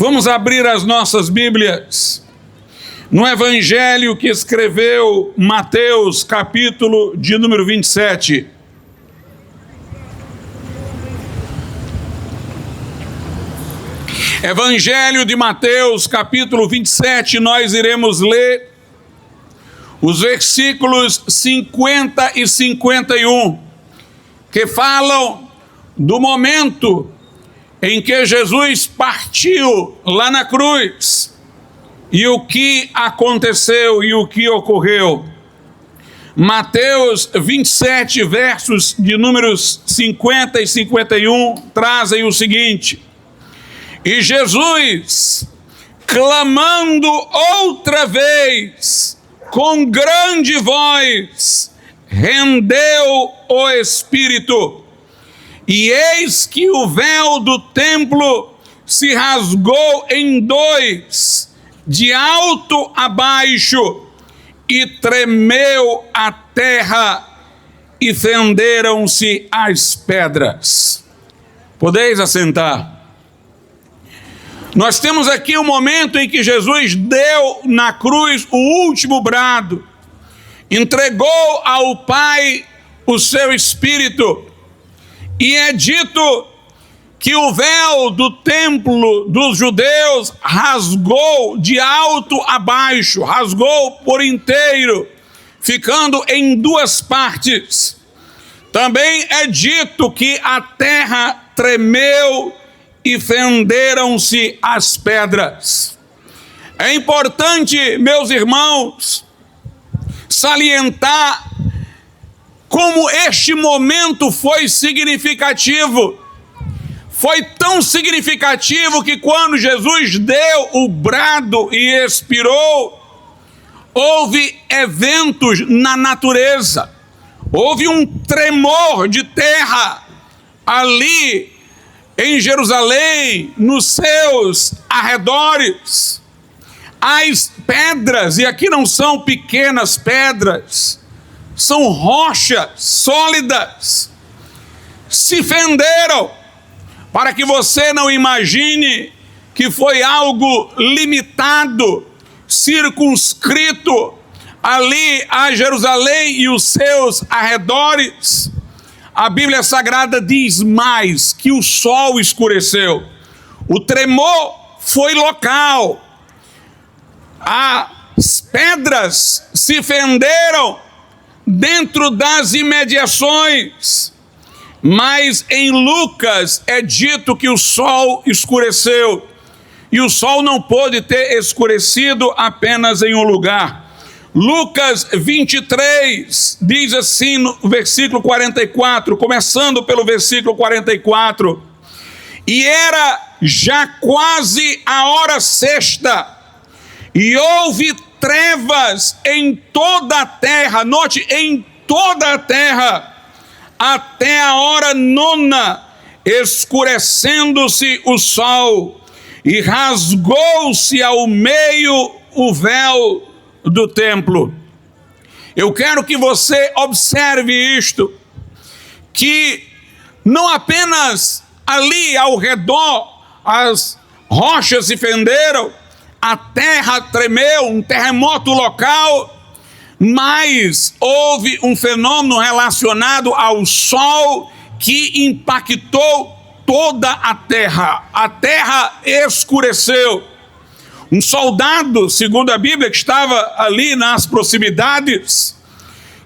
Vamos abrir as nossas Bíblias no Evangelho que escreveu Mateus, capítulo de número 27. Evangelho de Mateus, capítulo 27, nós iremos ler os versículos 50 e 51, que falam do momento em que Jesus partiu lá na cruz e o que aconteceu e o que ocorreu. Mateus 27, versos de números 50 e 51, trazem o seguinte: E Jesus, clamando outra vez, com grande voz, rendeu o Espírito. E eis que o véu do templo se rasgou em dois, de alto a baixo, e tremeu a terra, e fenderam-se as pedras. Podeis assentar. Nós temos aqui o momento em que Jesus deu na cruz o último brado, entregou ao Pai o seu Espírito, e é dito que o véu do templo dos judeus rasgou de alto a baixo, rasgou por inteiro, ficando em duas partes. Também é dito que a terra tremeu e fenderam-se as pedras. É importante, meus irmãos, salientar como este momento foi significativo. Foi tão significativo que quando Jesus deu o brado e expirou, houve eventos na natureza. Houve um tremor de terra ali em Jerusalém, nos seus arredores. As pedras, e aqui não são pequenas pedras, são rochas sólidas, se fenderam, para que você não imagine que foi algo limitado, circunscrito ali a Jerusalém e os seus arredores. A Bíblia Sagrada diz mais, que o sol escureceu. O tremor foi local. As pedras se fenderam dentro das imediações. Mas em Lucas é dito que o sol escureceu. E o sol não pôde ter escurecido apenas em um lugar. Lucas 23 diz assim no versículo 44, começando pelo versículo 44: E era já quase a hora sexta, e houve trevas em toda a terra, note, em toda a terra, até a hora nona, escurecendo-se o sol, e rasgou-se ao meio o véu do templo. Eu quero que você observe isto, que não apenas ali ao redor as rochas se fenderam, a terra tremeu, um terremoto local, mas houve um fenômeno relacionado ao sol que impactou toda a terra escureceu. Um soldado, segundo a Bíblia, que estava ali nas proximidades,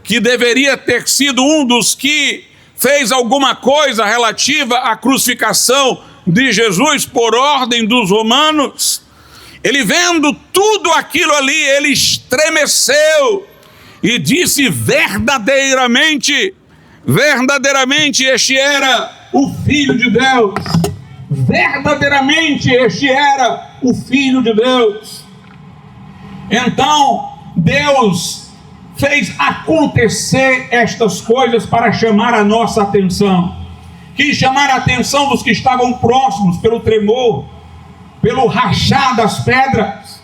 que deveria ter sido um dos que fez alguma coisa relativa à crucificação de Jesus por ordem dos romanos, ele vendo tudo aquilo ali, ele estremeceu e disse: verdadeiramente este era o Filho de Deus. Verdadeiramente este era o Filho de Deus. Então Deus fez acontecer estas coisas para chamar a nossa atenção. Quis chamar a atenção dos que estavam próximos pelo tremor, pelo rachar das pedras,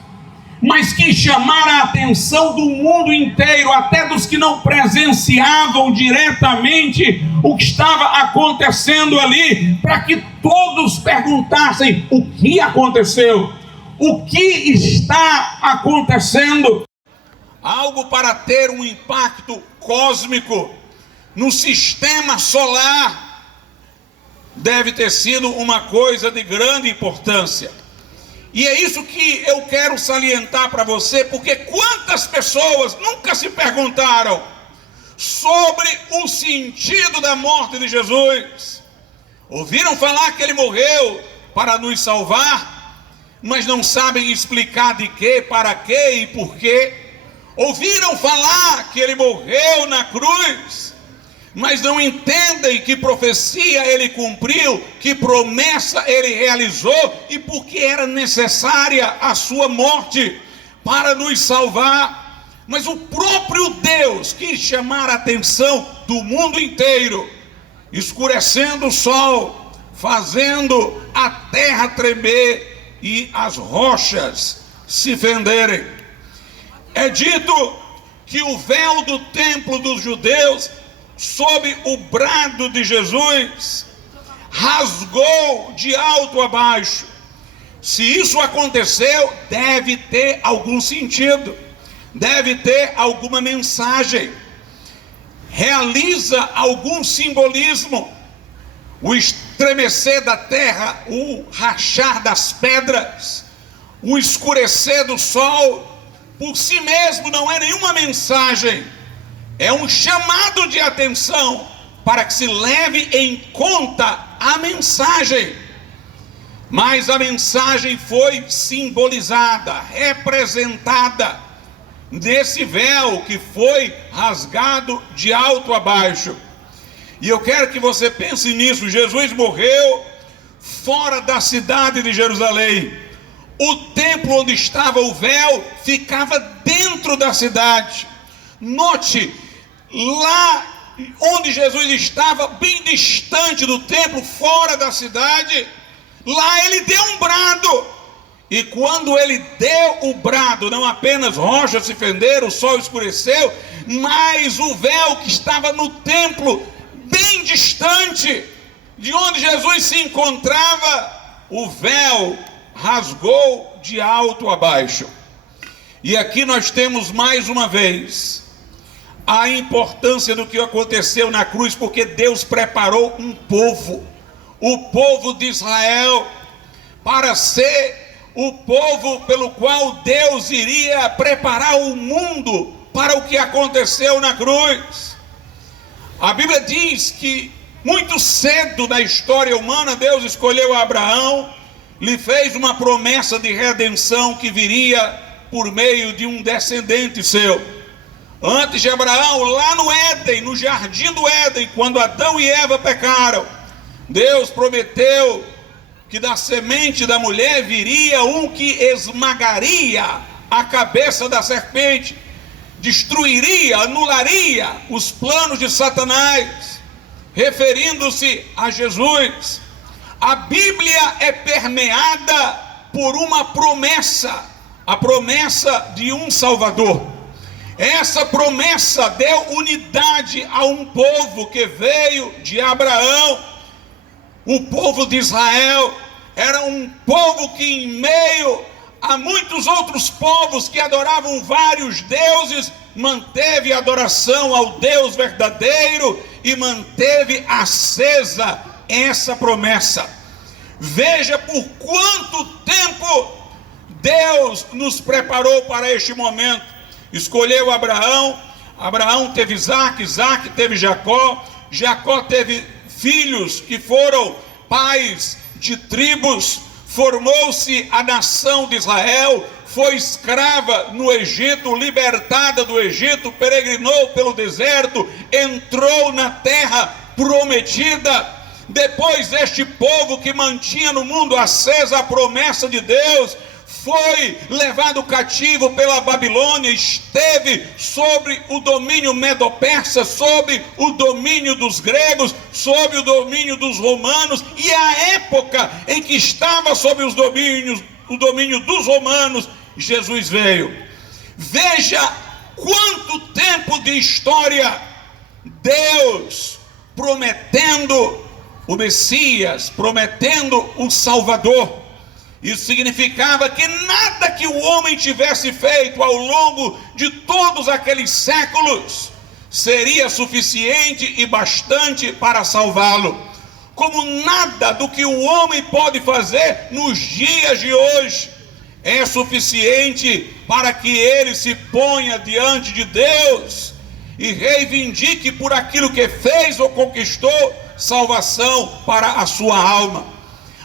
mas quis chamar a atenção do mundo inteiro, até dos que não presenciavam diretamente o que estava acontecendo ali, para que todos perguntassem: o que aconteceu? O que está acontecendo? Algo para ter um impacto cósmico no sistema solar deve ter sido uma coisa de grande importância. E é isso que eu quero salientar para você, porque quantas pessoas nunca se perguntaram sobre o sentido da morte de Jesus? Ouviram falar que ele morreu para nos salvar, mas não sabem explicar de quê, para quê e por quê. Ouviram falar que ele morreu na cruz, mas não entendem que profecia ele cumpriu, que promessa ele realizou e porque era necessária a sua morte para nos salvar. Mas o próprio Deus quis chamar a atenção do mundo inteiro, escurecendo o sol, fazendo a terra tremer e as rochas se fenderem. É dito que o véu do templo dos judeus, sob o brado de Jesus, rasgou de alto a baixo. Se isso aconteceu, deve ter algum sentido, deve ter alguma mensagem, realiza algum simbolismo. O estremecer da terra, o rachar das pedras, o escurecer do sol, por si mesmo não é nenhuma mensagem. É um chamado de atenção para que se leve em conta a mensagem. Mas a mensagem foi simbolizada, representada nesse véu que foi rasgado de alto a baixo. E eu quero que você pense nisso. Jesus morreu fora da cidade de Jerusalém. O templo onde estava o véu ficava dentro da cidade. Note, lá onde Jesus estava, bem distante do templo, fora da cidade, lá ele deu um brado. E quando ele deu o brado, não apenas rochas se fenderam, o sol escureceu, mas o véu que estava no templo, bem distante de onde Jesus se encontrava, o véu rasgou de alto a baixo. E aqui nós temos mais uma vez a importância do que aconteceu na cruz, porque Deus preparou um povo, o povo de Israel, para ser o povo pelo qual Deus iria preparar o mundo para o que aconteceu na cruz. A Bíblia diz que muito cedo na história humana, Deus escolheu Abraão, lhe fez uma promessa de redenção que viria por meio de um descendente seu. Antes de Abraão, lá no Éden, no jardim do Éden, quando Adão e Eva pecaram, Deus prometeu que da semente da mulher viria um que esmagaria a cabeça da serpente, destruiria, anularia os planos de Satanás, referindo-se a Jesus. A Bíblia é permeada por uma promessa, a promessa de um Salvador. Essa promessa deu unidade a um povo que veio de Abraão. O povo de Israel era um povo que, em meio a muitos outros povos que adoravam vários deuses, manteve a adoração ao Deus verdadeiro e manteve acesa essa promessa. Veja por quanto tempo Deus nos preparou para este momento. Escolheu Abraão, Abraão teve Isaac, Isaac teve Jacó, Jacó teve filhos que foram pais de tribos, formou-se a nação de Israel, foi escrava no Egito, libertada do Egito, peregrinou pelo deserto, entrou na terra prometida. Depois este povo que mantinha no mundo acesa a promessa de Deus, foi levado cativo pela Babilônia, esteve sobre o domínio medo-persa, sobre o domínio dos gregos, sobre o domínio dos romanos, e a época em que estava sob o domínio dos romanos Jesus veio. Veja quanto tempo de história, Deus prometendo o Messias, prometendo o Salvador. Isso significava que nada que o homem tivesse feito ao longo de todos aqueles séculos seria suficiente e bastante para salvá-lo. Como nada do que o homem pode fazer nos dias de hoje é suficiente para que ele se ponha diante de Deus e reivindique por aquilo que fez ou conquistou salvação para a sua alma.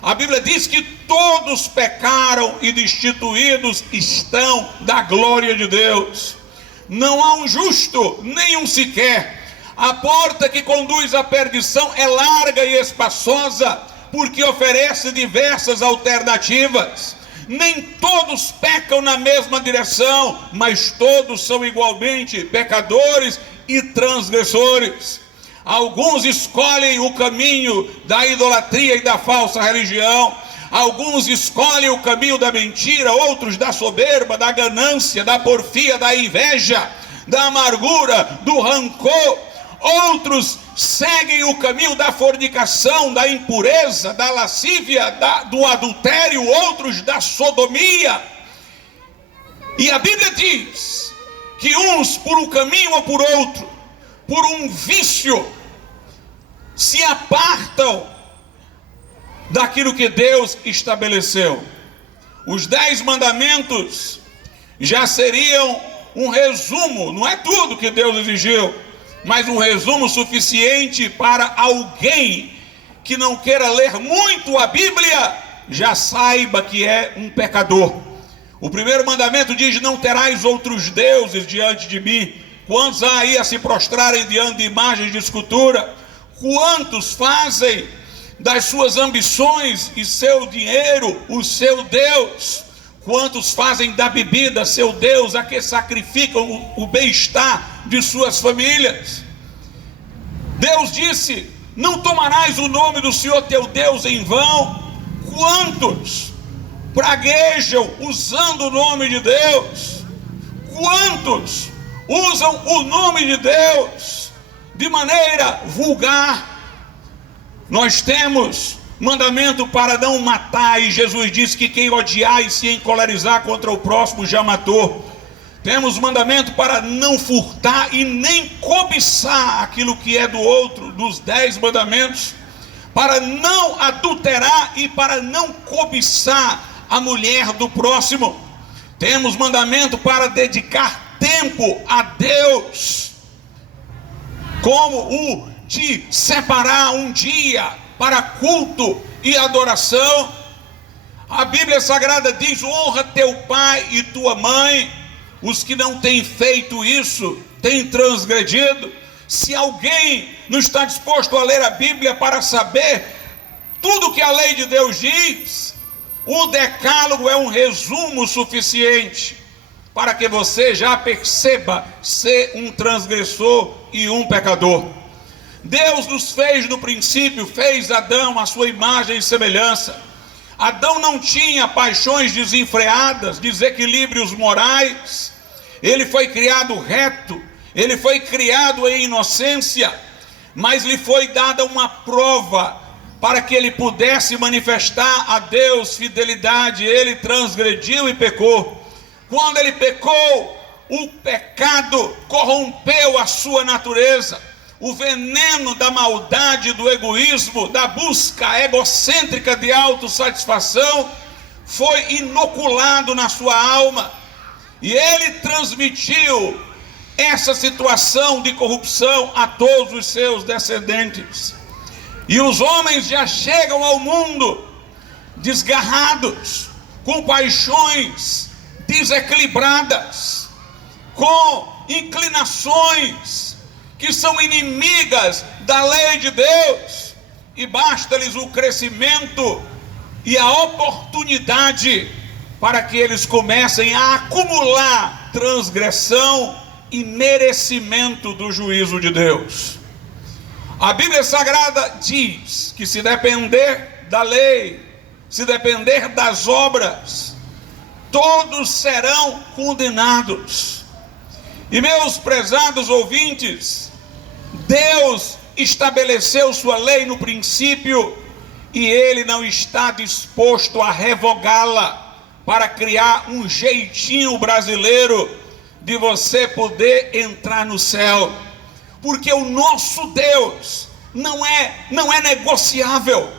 A Bíblia diz que todos pecaram e destituídos estão da glória de Deus. Não há um justo, nenhum sequer. A porta que conduz à perdição é larga e espaçosa, porque oferece diversas alternativas. Nem todos pecam na mesma direção, mas todos são igualmente pecadores e transgressores. Alguns escolhem o caminho da idolatria e da falsa religião. Alguns escolhem o caminho da mentira, outros da soberba, da ganância, da porfia, da inveja, da amargura, do rancor. Outros seguem o caminho da fornicação, da impureza, da lascívia, do adultério, outros da sodomia. E a Bíblia diz que uns por um caminho ou por outro, por um vício, se apartam daquilo que Deus estabeleceu. Os 10 mandamentos já seriam um resumo, não é tudo que Deus exigiu, mas um resumo suficiente para alguém que não queira ler muito a Bíblia, já saiba que é um pecador. O primeiro mandamento diz: não terás outros deuses diante de mim. Quantos há aí a se prostrarem diante de imagens de escultura? Quantos fazem das suas ambições e seu dinheiro o seu Deus? Quantos fazem da bebida seu Deus, a que sacrificam o bem-estar de suas famílias? Deus disse: não tomarás o nome do Senhor teu Deus em vão. Quantos praguejam usando o nome de Deus? Quantos usam o nome de Deus de maneira vulgar? Nós temos mandamento para não matar, e Jesus disse que quem odiar e se encolerizar contra o próximo já matou. Temos mandamento para não furtar e nem cobiçar aquilo que é do outro, dos 10 mandamentos, para não adulterar e para não cobiçar a mulher do próximo. Temos mandamento para dedicar tempo a Deus, como o de separar um dia para culto e adoração. A Bíblia Sagrada diz: honra teu pai e tua mãe. Os que não têm feito isso têm transgredido. Se alguém não está disposto a ler a Bíblia para saber tudo que a lei de Deus diz, o decálogo é um resumo suficiente para que você já perceba ser um transgressor e um pecador. Deus nos fez no princípio, fez Adão à sua imagem e semelhança. Adão não tinha paixões desenfreadas, desequilíbrios morais. Ele foi criado reto, ele foi criado em inocência, mas lhe foi dada uma prova para que ele pudesse manifestar a Deus fidelidade. Ele transgrediu e pecou. Quando ele pecou, o pecado corrompeu a sua natureza. O veneno da maldade, do egoísmo, da busca egocêntrica de autossatisfação foi inoculado na sua alma. E ele transmitiu essa situação de corrupção a todos os seus descendentes. E os homens já chegam ao mundo desgarrados, com paixões desequilibradas, com inclinações que são inimigas da lei de Deus, e basta-lhes o crescimento e a oportunidade para que eles comecem a acumular transgressão e merecimento do juízo de Deus. A Bíblia Sagrada diz que se depender da lei, se depender das obras, todos serão condenados. E meus prezados ouvintes, Deus estabeleceu sua lei no princípio e Ele não está disposto a revogá-la para criar um jeitinho brasileiro de você poder entrar no céu, porque o nosso Deus não é negociável.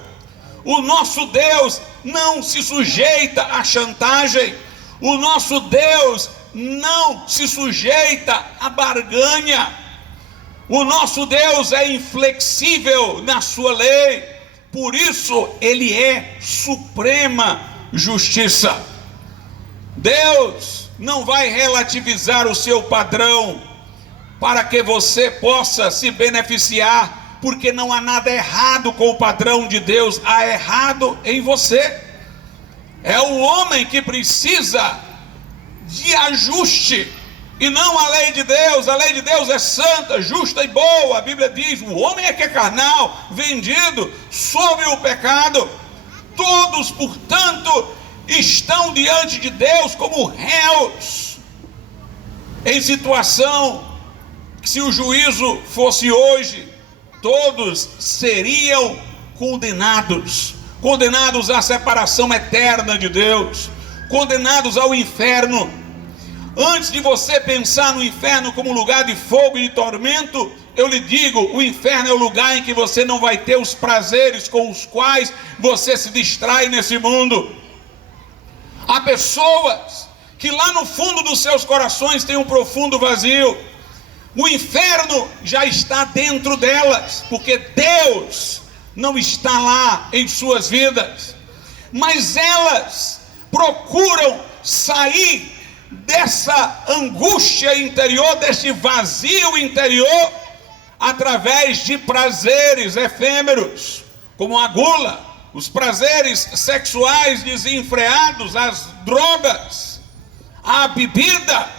O nosso Deus não se sujeita à chantagem. O nosso Deus não se sujeita à barganha. O nosso Deus é inflexível na sua lei. Por isso, Ele é suprema justiça. Deus não vai relativizar o seu padrão para que você possa se beneficiar, porque não há nada errado com o padrão de Deus, há errado em você. É o homem que precisa de ajuste, e não a lei de Deus. A lei de Deus é santa, justa e boa. A Bíblia diz: o homem é que é carnal, vendido sob o pecado. Todos, portanto, estão diante de Deus como réus, em situação que, se o juízo fosse hoje, todos seriam condenados à separação eterna de Deus, condenados ao inferno. Antes de você pensar no inferno como lugar de fogo e de tormento, eu lhe digo, o inferno é o lugar em que você não vai ter os prazeres com os quais você se distrai nesse mundo. Há pessoas que lá no fundo dos seus corações têm um profundo vazio. O inferno já está dentro delas, porque Deus não está lá em suas vidas. Mas elas procuram sair dessa angústia interior, desse vazio interior, através de prazeres efêmeros, como a gula, os prazeres sexuais desenfreados, as drogas, a bebida,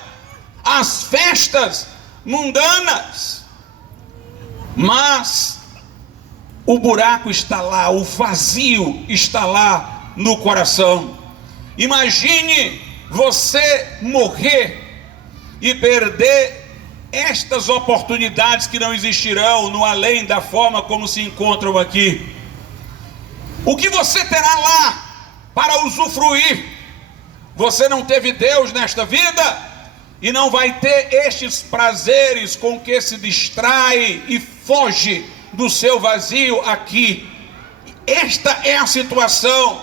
as festas mundanas. Mas o buraco está lá, o vazio está lá no coração. Imagine você morrer e perder estas oportunidades que não existirão no além da forma como se encontram aqui. O que você terá lá para usufruir? Você não teve Deus nesta vida e não vai ter estes prazeres com que se distrai e foge do seu vazio aqui. Esta é a situação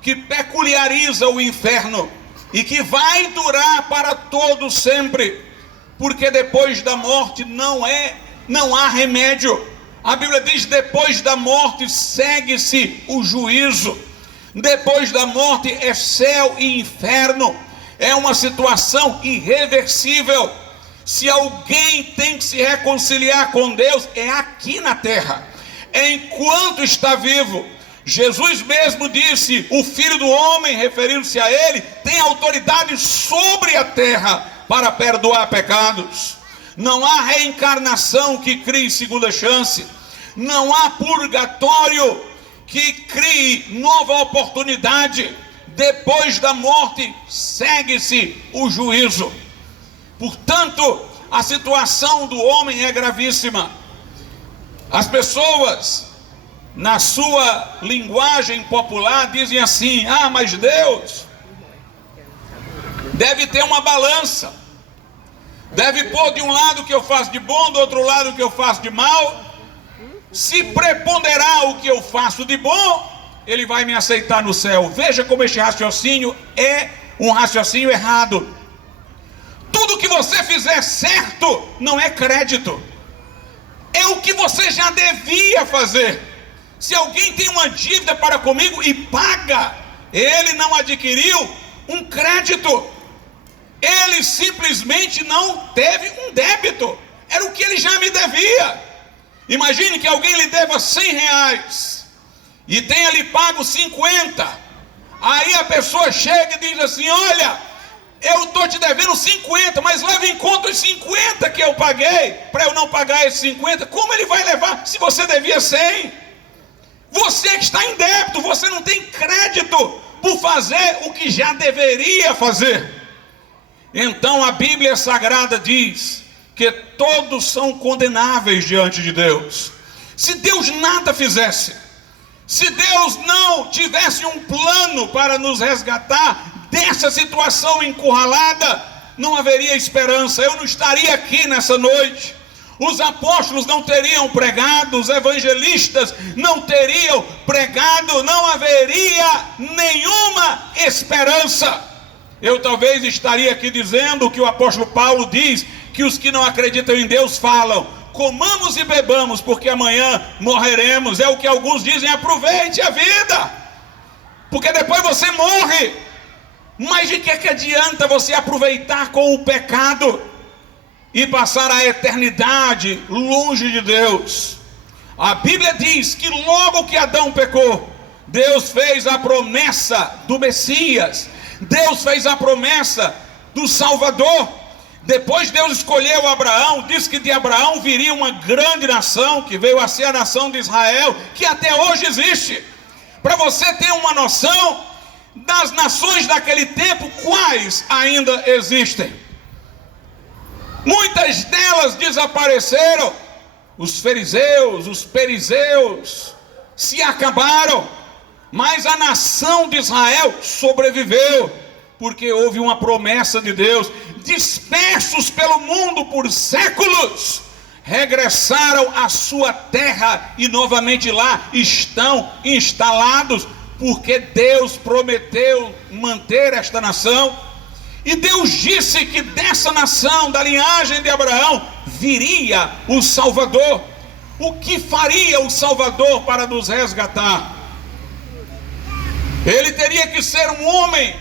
que peculiariza o inferno e que vai durar para todo sempre, porque depois da morte não há remédio. A Bíblia diz: depois da morte segue-se o juízo. Depois da morte é céu e inferno. É uma situação irreversível. Se alguém tem que se reconciliar com Deus, é aqui na terra, é enquanto está vivo. Jesus mesmo disse: o Filho do Homem, referindo-se a ele, tem autoridade sobre a terra para perdoar pecados. Não há reencarnação que crie segunda chance. Não há purgatório que crie nova oportunidade. Depois da morte segue-se o juízo. Portanto, a situação do homem é gravíssima. As pessoas, na sua linguagem popular, dizem assim: ah, mas Deus deve ter uma balança, deve pôr de um lado o que eu faço de bom, do outro lado o que eu faço de mal. Se preponderar o que eu faço de bom, ele vai me aceitar no céu. Veja como este raciocínio é um raciocínio errado. Tudo que você fizer certo não é crédito, é o que você já devia fazer. Se alguém tem uma dívida para comigo e paga, ele não adquiriu um crédito, ele simplesmente não teve um débito, era o que ele já me devia. Imagine que alguém lhe deva R$100 e tenha lhe pago 50. Aí a pessoa chega e diz assim: olha, eu estou te devendo 50, mas leve em conta os 50 que eu paguei, para eu não pagar esses 50. Como ele vai levar se você devia 100? Você que está em débito, você não tem crédito por fazer o que já deveria fazer. Então a Bíblia Sagrada diz que todos são condenáveis diante de Deus. Se Deus nada fizesse, se Deus não tivesse um plano para nos resgatar dessa situação encurralada, não haveria esperança. Eu não estaria aqui nessa noite. Os apóstolos não teriam pregado, os evangelistas não teriam pregado, não haveria nenhuma esperança. Eu talvez estaria aqui dizendo o que o apóstolo Paulo diz, que os que não acreditam em Deus falam: comamos e bebamos, porque amanhã morreremos. É o que alguns dizem: aproveite a vida, porque depois você morre. Mas de que adianta você aproveitar com o pecado e passar a eternidade longe de Deus? A Bíblia diz que logo que Adão pecou, Deus fez a promessa do Messias, Deus fez a promessa do Salvador. Depois Deus escolheu Abraão, disse que de Abraão viria uma grande nação, que veio a ser a nação de Israel, que até hoje existe. Para você ter uma noção das nações daquele tempo, quais ainda existem? Muitas delas desapareceram. Os fariseus, os perizeus se acabaram, mas a nação de Israel sobreviveu, porque houve uma promessa de Deus. Dispersos pelo mundo por séculos, regressaram à sua terra e novamente lá estão instalados, porque Deus prometeu manter esta nação. E Deus disse que dessa nação, da linhagem de Abraão, viria o Salvador. O que faria o Salvador para nos resgatar? Ele teria que ser um homem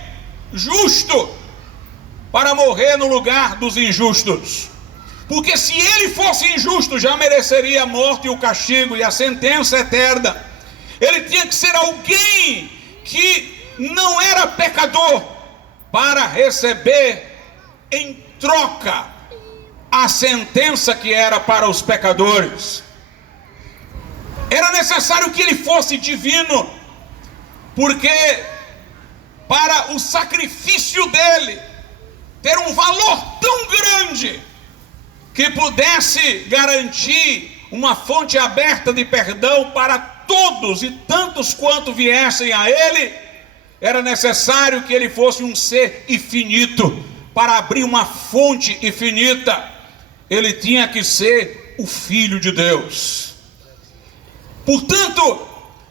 justo para morrer no lugar dos injustos. Porque se ele fosse injusto, já mereceria a morte e o castigo e a sentença eterna. Ele tinha que ser alguém que não era pecador, para receber em troca a sentença que era para os pecadores. Era necessário que ele fosse divino, porque para o sacrifício dele ter um valor tão grande que pudesse garantir uma fonte aberta de perdão para todos e tantos quanto viessem a ele, era necessário que ele fosse um ser infinito. Para abrir uma fonte infinita, ele tinha que ser o Filho de Deus. Portanto,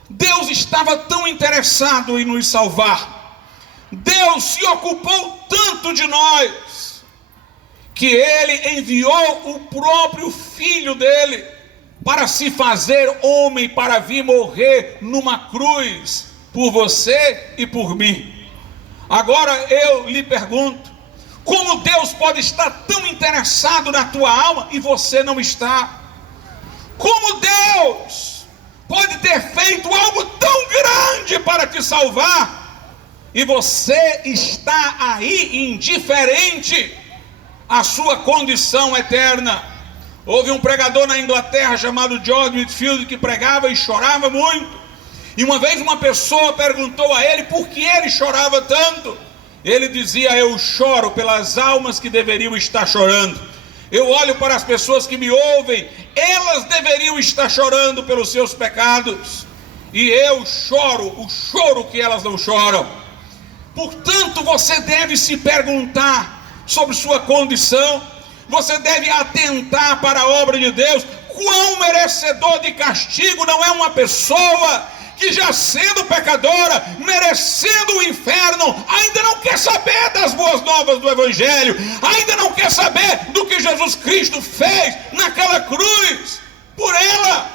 Deus estava tão interessado em nos salvar, Deus se ocupou tanto de nós, que ele enviou o próprio Filho dele para se fazer homem, para vir morrer numa cruz por você e por mim. Agora eu lhe pergunto: como Deus pode estar tão interessado na tua alma e você não está? Como Deus pode ter feito algo tão grande para te salvar e você está aí indiferente à sua condição eterna? Houve um pregador na Inglaterra chamado George Whitefield que pregava e chorava muito. E uma vez uma pessoa perguntou a ele por que ele chorava tanto. Ele dizia: eu choro pelas almas que deveriam estar chorando. Eu olho para as pessoas que me ouvem, elas deveriam estar chorando pelos seus pecados, e eu choro o choro que elas não choram. Portanto, você deve se perguntar sobre sua condição. Você deve atentar para a obra de Deus. Quão merecedor de castigo não é uma pessoa que, já sendo pecadora, merecendo o inferno, ainda não quer saber das boas novas do Evangelho, ainda não quer saber do que Jesus Cristo fez naquela cruz por ela.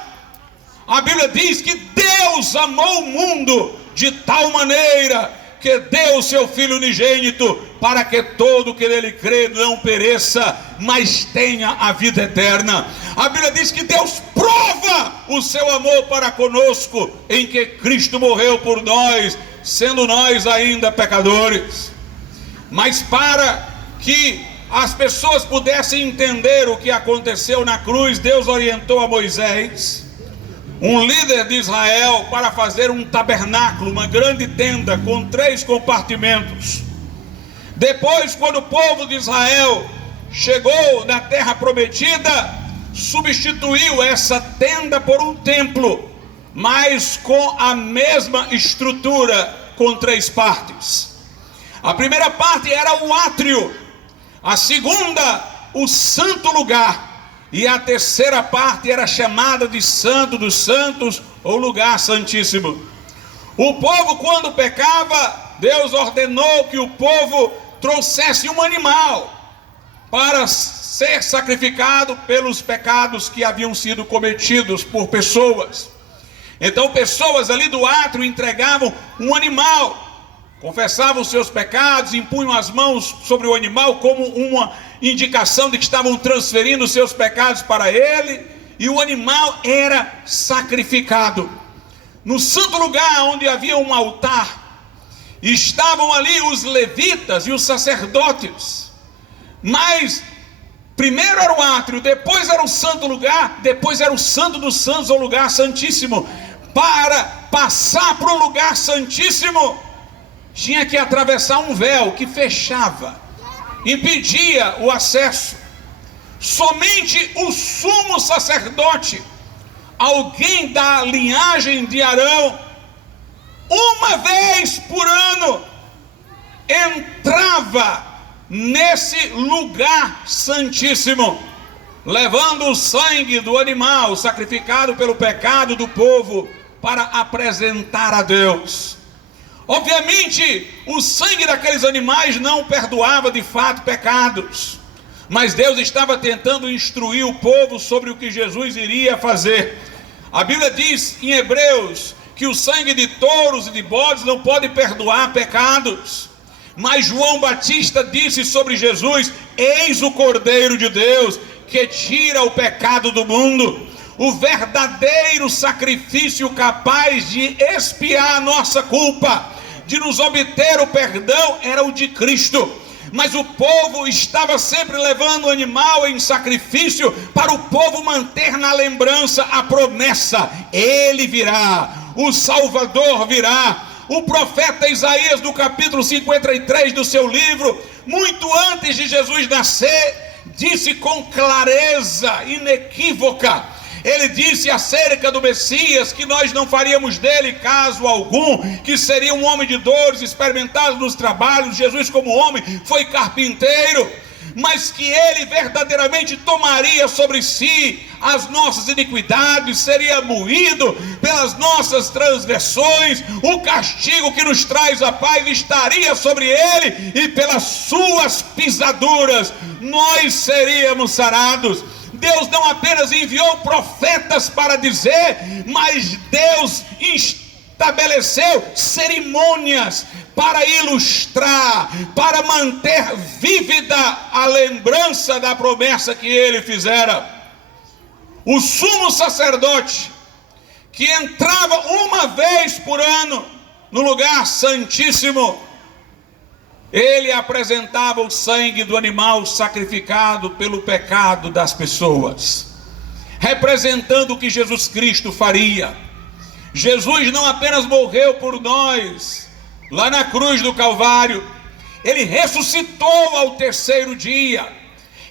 A Bíblia diz que Deus amou o mundo de tal maneira que deu o seu Filho unigênito, para que todo que nele crê não pereça, mas tenha a vida eterna. A Bíblia diz que Deus prova o seu amor para conosco, em que Cristo morreu por nós, sendo nós ainda pecadores. Mas para que as pessoas pudessem entender o que aconteceu na cruz, Deus orientou a Moisés um líder de Israel para fazer um tabernáculo, uma grande tenda com 3 compartimentos. Depois, quando o povo de Israel chegou na terra prometida, substituiu essa tenda por um templo, mas com a mesma estrutura, com 3 partes. A primeira parte era o átrio, a segunda, o santo lugar, e a terceira parte era chamada de Santo dos Santos, ou lugar santíssimo. O povo, quando pecava, Deus ordenou que o povo trouxesse um animal para ser sacrificado pelos pecados que haviam sido cometidos por pessoas. Então pessoas ali do átrio entregavam um animal, confessavam seus pecados, impunham as mãos sobre o animal como uma indicação de que estavam transferindo seus pecados para ele, e o animal era sacrificado. No santo lugar, onde havia um altar, estavam ali os levitas e os sacerdotes. Mas primeiro era o átrio, depois era o santo lugar, depois era o santo dos santos, ou lugar santíssimo. Para passar para o lugar santíssimo, tinha que atravessar um véu que fechava, impedia o acesso. Somente o sumo sacerdote, alguém da linhagem de Arão, uma vez por ano, entrava nesse lugar santíssimo, levando o sangue do animal sacrificado pelo pecado do povo para apresentar a Deus. Obviamente, o sangue daqueles animais não perdoava de fato pecados, mas Deus estava tentando instruir o povo sobre o que Jesus iria fazer. A Bíblia diz em Hebreus que o sangue de touros e de bodes não pode perdoar pecados. Mas João Batista disse sobre Jesus: eis o Cordeiro de Deus que tira o pecado do mundo. O verdadeiro sacrifício capaz de expiar a nossa culpa, de nos obter o perdão, era o de Cristo. Mas o povo estava sempre levando o animal em sacrifício para o povo manter na lembrança a promessa: ele virá, o Salvador virá. O profeta Isaías, no capítulo 53 do seu livro, muito antes de Jesus nascer, disse com clareza inequívoca, ele disse acerca do Messias que nós não faríamos dele caso algum, que seria um homem de dores, experimentado nos trabalhos. Jesus, como homem, foi carpinteiro, mas que ele verdadeiramente tomaria sobre si as nossas iniquidades, seria moído pelas nossas transgressões, o castigo que nos traz a paz estaria sobre ele, e pelas suas pisaduras nós seríamos sarados. Deus não apenas enviou profetas para dizer, mas Deus estabeleceu cerimônias para ilustrar, para manter vívida a lembrança da promessa que ele fizera. O sumo sacerdote, que entrava uma vez por ano no lugar santíssimo, ele apresentava o sangue do animal sacrificado pelo pecado das pessoas, representando o que Jesus Cristo faria. Jesus não apenas morreu por nós lá na cruz do Calvário, ele ressuscitou ao terceiro dia,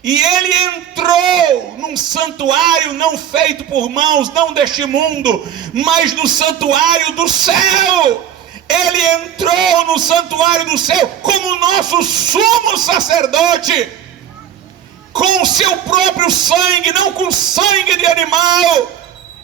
e ele entrou num santuário não feito por mãos, não deste mundo, mas no santuário do céu. Ele entrou no santuário do céu como nosso sumo sacerdote, com o seu próprio sangue, não com sangue de animal,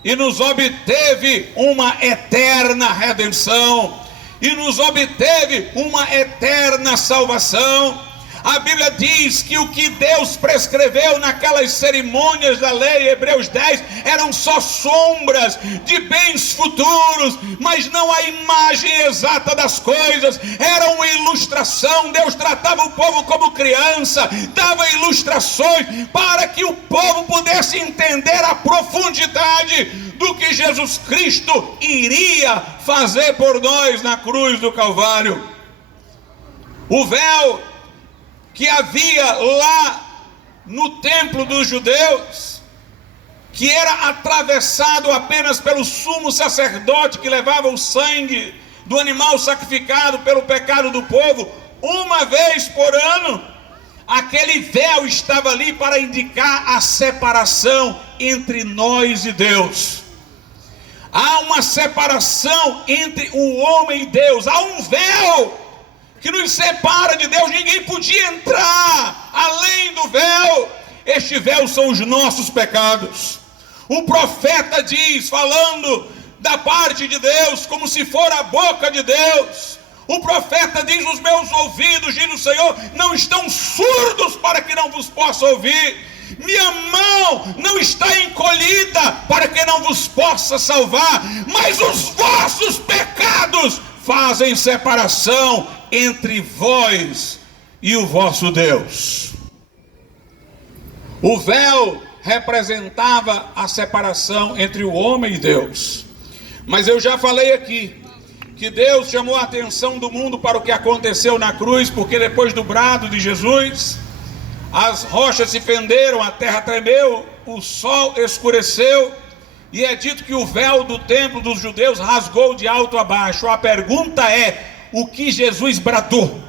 e nos obteve uma eterna redenção, e nos obteve uma eterna salvação. A Bíblia diz que o que Deus prescreveu naquelas cerimônias da lei, Hebreus 10, eram só sombras de bens futuros, mas não a imagem exata das coisas, era uma ilustração. Deus tratava o povo como criança, dava ilustrações para que o povo pudesse entender a profundidade do que Jesus Cristo iria fazer por nós na cruz do Calvário. O véu que havia lá no templo dos judeus que era atravessado apenas pelo sumo sacerdote que levava o sangue do animal sacrificado pelo pecado do povo, uma vez por ano, aquele véu estava ali para indicar a separação entre nós e Deus. Há uma separação entre o homem e Deus, há um véu que nos separa de Deus, ninguém podia entrar além do véu. Este véu são os nossos pecados. O profeta diz, falando da parte de Deus, como se for a boca de Deus, o profeta diz: os meus ouvidos, diz o Senhor, não estão surdos para que não vos possa ouvir, minha mão não está encolhida para que não vos possa salvar, mas os vossos pecados fazem separação entre vós e o vosso Deus. O véu representava a separação entre o homem e Deus. Mas eu já falei aqui que Deus chamou a atenção do mundo para o que aconteceu na cruz, porque depois do brado de Jesus, as rochas se fenderam, a terra tremeu, o sol escureceu, e é dito que o véu do templo dos judeus rasgou de alto a baixo. A pergunta é: o que Jesus bradou?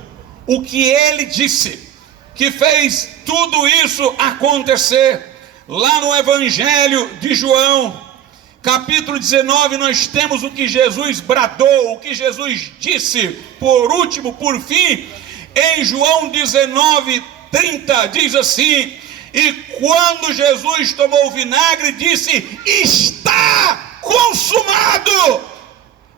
O que ele disse que fez tudo isso acontecer? Lá no Evangelho de João, capítulo 19, nós temos o que Jesus bradou, o que Jesus disse. Por último, por fim, em João 19:30, diz assim: e quando Jesus tomou o vinagre, disse: está consumado,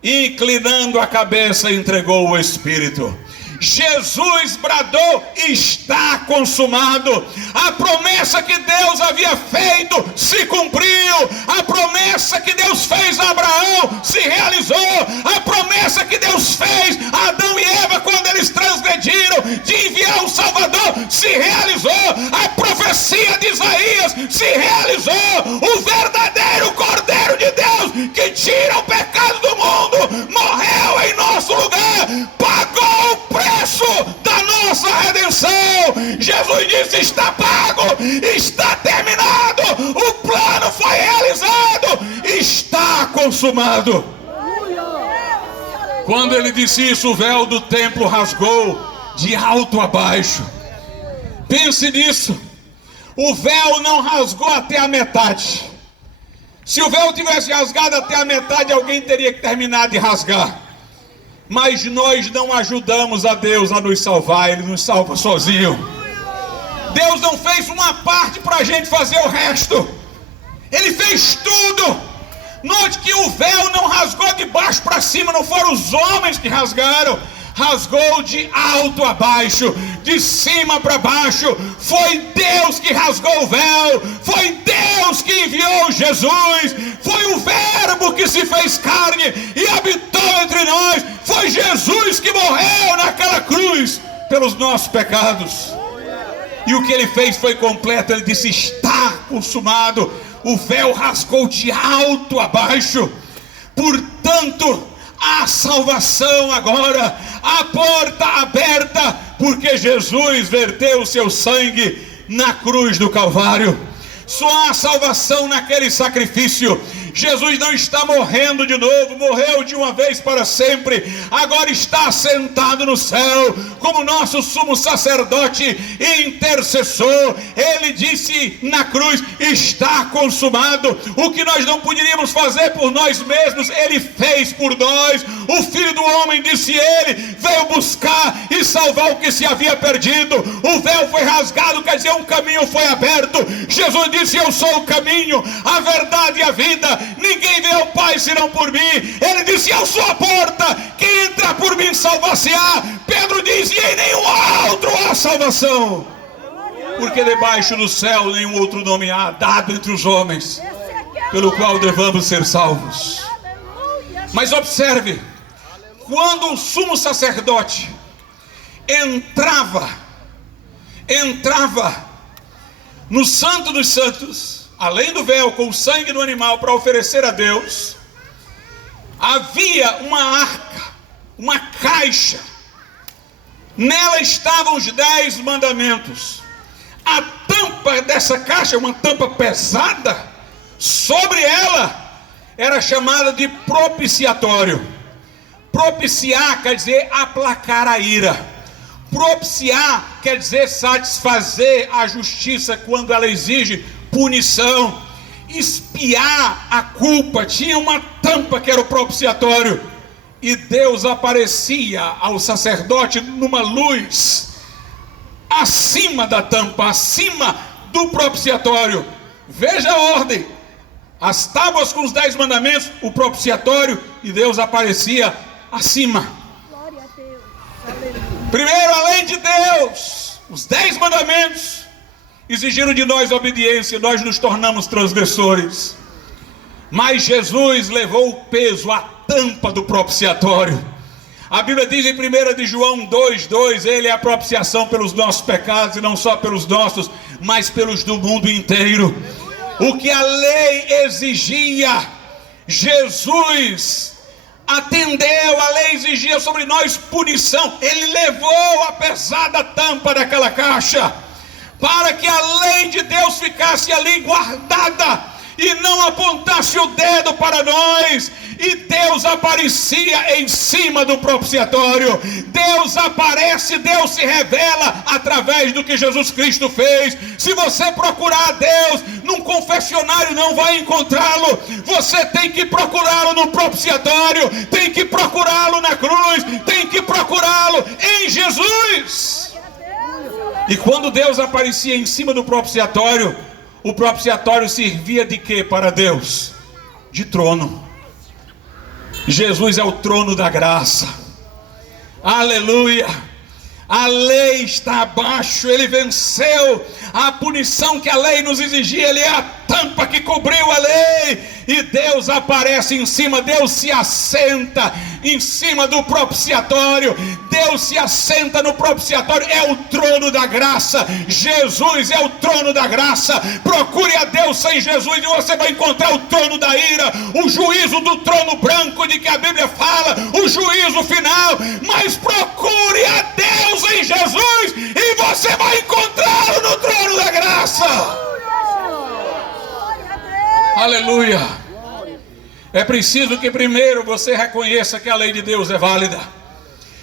e inclinando a cabeça, entregou o Espírito. Jesus bradou: está consumado. A promessa que Deus havia feito se cumpriu. A promessa que Deus fez a Abraão se realizou. A promessa que Deus fez a Adão e Eva quando eles transgrediram de enviar um Salvador se realizou. A profecia de Isaías se realizou. O verdadeiro Cordeiro de Deus que tira o pecado do mundo morreu em nosso lugar, pagou o preço da nossa redenção. Jesus disse: está pago, está terminado, o plano foi realizado, está consumado. Quando ele disse isso, o véu do templo rasgou de alto a baixo. Pense nisso, o véu não rasgou até a metade. Se o véu tivesse rasgado até a metade, alguém teria que terminar de rasgar. Mas nós não ajudamos a Deus a nos salvar, Ele nos salva sozinho. Deus não fez uma parte para a gente fazer o resto, Ele fez tudo. Note que o véu não rasgou de baixo para cima, não foram os homens que rasgaram, rasgou de alto a baixo, de cima para baixo. Foi Deus que rasgou o véu, foi Deus que enviou Jesus, foi o Verbo que se fez carne e habitou entre nós, foi Jesus que morreu naquela cruz pelos nossos pecados. E o que ele fez foi completo. Ele disse: está consumado. O véu rasgou de alto a baixo. Portanto, a salvação agora, a porta aberta, porque Jesus verteu o seu sangue na cruz do Calvário. Só há salvação naquele sacrifício. Jesus não está morrendo de novo, morreu de uma vez para sempre, agora está sentado no céu como nosso sumo sacerdote e intercessor. Ele disse na cruz: está consumado. O que nós não poderíamos fazer por nós mesmos, Ele fez por nós. O Filho do Homem, disse Ele, veio buscar e salvar o que se havia perdido. O véu foi rasgado, quer dizer, um caminho foi aberto. Jesus disse: eu sou o caminho, a verdade e a vida. Ninguém vê ao Pai senão por mim. Ele disse: eu sou a porta, quem entrar por mim salvar-se-á. Pedro diz: e em nenhum outro há salvação, porque debaixo do céu nenhum outro nome há dado entre os homens pelo qual devamos ser salvos. Mas observe, quando o sumo sacerdote entrava no Santo dos Santos, além do véu, com o sangue do animal para oferecer a Deus, havia uma arca, uma caixa. Nela estavam os 10 mandamentos. A tampa dessa caixa, uma tampa pesada, Sobre ela era chamada de propiciatório. Propiciar quer dizer aplacar a ira. Propiciar quer dizer satisfazer a justiça quando ela exige punição. Expiar a culpa. Tinha uma tampa que era o propiciatório. E Deus aparecia ao sacerdote numa luz acima da tampa, acima do propiciatório. Veja a ordem: as tábuas com os 10 mandamentos, o propiciatório, e Deus aparecia acima. Glória a Deus. Aleluia. Primeiro, além de Deus, os 10 mandamentos exigiram de nós obediência, nós nos tornamos transgressores. Mas Jesus levou o peso, a tampa do propiciatório. A Bíblia diz em 1 de João 2:2, ele é a propiciação pelos nossos pecados, e não só pelos nossos, mas pelos do mundo inteiro. O que a lei exigia, Jesus atendeu. A lei exigia sobre nós punição, ele levou a pesada tampa daquela caixa, para que a lei de Deus ficasse ali guardada e não apontasse o dedo para nós. E Deus aparecia em cima do propiciatório. Deus aparece, Deus se revela através do que Jesus Cristo fez. Se você procurar a Deus num confessionário, não vai encontrá-lo. Você tem que procurá-lo no propiciatório, tem que procurá-lo na cruz, tem que procurá-lo em Jesus. E quando Deus aparecia em cima do propiciatório, o propiciatório servia de quê para Deus? De trono. Jesus é o trono da graça. Aleluia. A lei está abaixo, ele venceu a punição que a lei nos exigia. Ele é a tampa que cobriu a lei, e Deus aparece em cima. Deus se assenta em cima do propiciatório. Deus se assenta no propiciatório. É o trono da graça. Jesus é o trono da graça. Procure a Deus sem Jesus e você vai encontrar o trono da ira, o juízo do trono branco de que a Bíblia fala, o juízo final. Mas procure a Deus em Jesus e você vai encontrá-lo no trono da graça. Aleluia. É preciso que primeiro você reconheça que a lei de Deus é válida,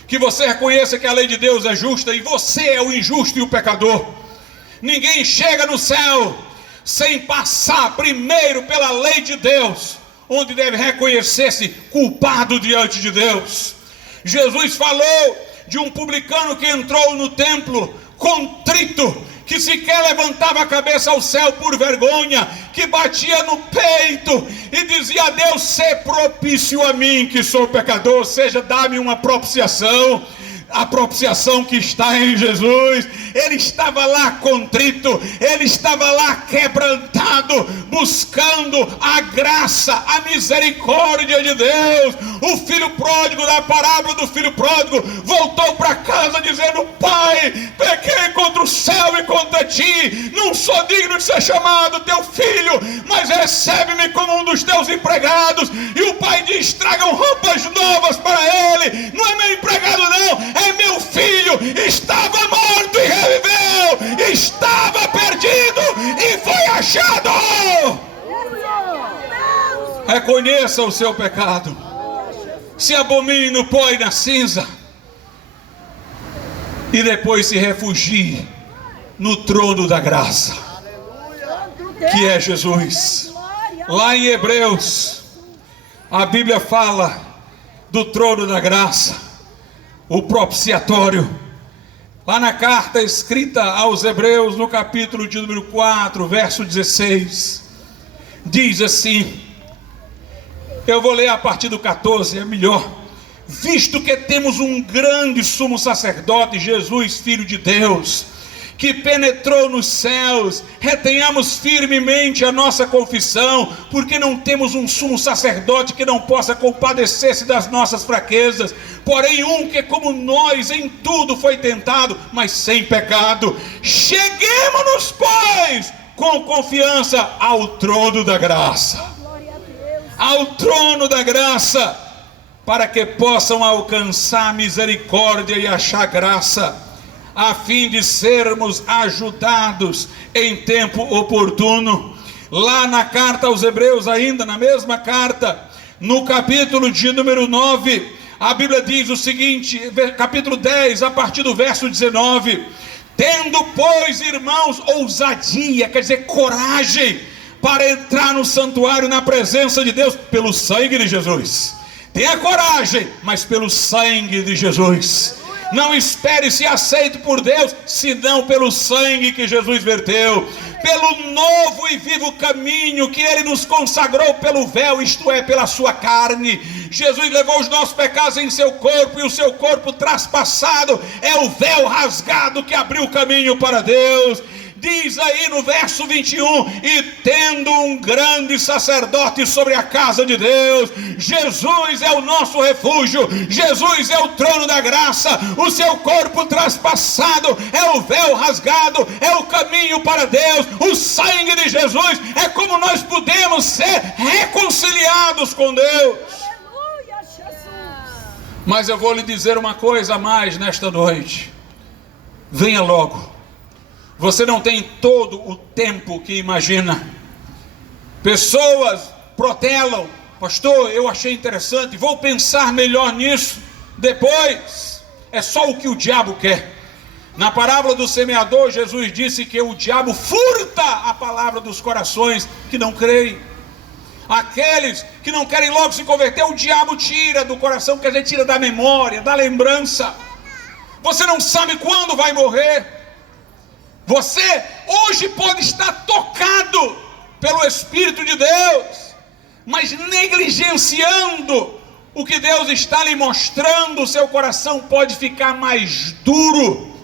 que você reconheça que a lei de Deus é justa, e você é o injusto e o pecador. Ninguém chega no céu sem passar primeiro pela lei de Deus, onde deve reconhecer-se culpado diante de Deus. Jesus falou de um publicano que entrou no templo contrito, que sequer levantava a cabeça ao céu por vergonha, que batia no peito e dizia a Deus: "Sê propício a mim que sou pecador", ou seja, dá-me uma propiciação. A propiciação que está em Jesus. Ele estava lá contrito, ele estava lá quebrantado, buscando a graça, a misericórdia de Deus. O filho pródigo, da parábola do filho pródigo, voltou para casa dizendo: "Pai, pequei contra o céu e contra ti, não sou digno de ser chamado teu filho, mas recebe-me como um dos teus empregados." E o pai diz: "Tragam roupas novas para ele, não é meu empregado não, é meu filho, estava morto e reviveu, estava perdido e foi achado." Reconheça o seu pecado, se abomine no pó e na cinza, e depois se refugie no trono da graça, que é Jesus. Lá em Hebreus, a Bíblia fala do trono da graça, o propiciatório. Lá na carta escrita aos Hebreus, no capítulo de número 4, verso 16, diz assim, eu vou ler a partir do 14, é melhor: "Visto que temos um grande sumo sacerdote, Jesus, Filho de Deus, que penetrou nos céus, retenhamos firmemente a nossa confissão, porque não temos um sumo sacerdote que não possa compadecer-se das nossas fraquezas, porém um que como nós em tudo foi tentado, mas sem pecado. Cheguemo-nos, pois, com confiança ao trono da graça." Ao trono da graça, para que possam alcançar misericórdia e achar graça, a fim de sermos ajudados em tempo oportuno. Lá na carta aos Hebreus, ainda na mesma carta, no capítulo de número 9, a Bíblia diz o seguinte, capítulo 10, a partir do verso 19: tendo, pois, irmãos, ousadia, quer dizer, coragem, para entrar no santuário, na presença de Deus, pelo sangue de Jesus. Tenha coragem, mas pelo sangue de Jesus. Não espere ser aceito por Deus, senão pelo sangue que Jesus verteu, pelo novo e vivo caminho que Ele nos consagrou pelo véu, isto é, pela sua carne. Jesus levou os nossos pecados em seu corpo, e o seu corpo traspassado é o véu rasgado que abriu o caminho para Deus. Diz aí no verso 21, e tendo um grande sacerdote sobre a casa de Deus, Jesus é o nosso refúgio, Jesus é o trono da graça, o seu corpo traspassado é o véu rasgado, é o caminho para Deus, o sangue de Jesus é como nós podemos ser reconciliados com Deus. Aleluia, Jesus. Mas eu vou lhe dizer uma coisa a mais nesta noite: venha logo. Você não tem todo o tempo que imagina. Pessoas protelam: pastor, eu achei interessante, vou pensar melhor nisso depois. É só o que o diabo quer. Na parábola do semeador, Jesus disse que o diabo furta a palavra dos corações que não creem. Aqueles que não querem logo se converter, o diabo tira do coração, quer dizer, tira da memória, da lembrança. Você não sabe quando vai morrer. Você hoje pode estar tocado pelo Espírito de Deus, mas negligenciando o que Deus está lhe mostrando, o seu coração pode ficar mais duro.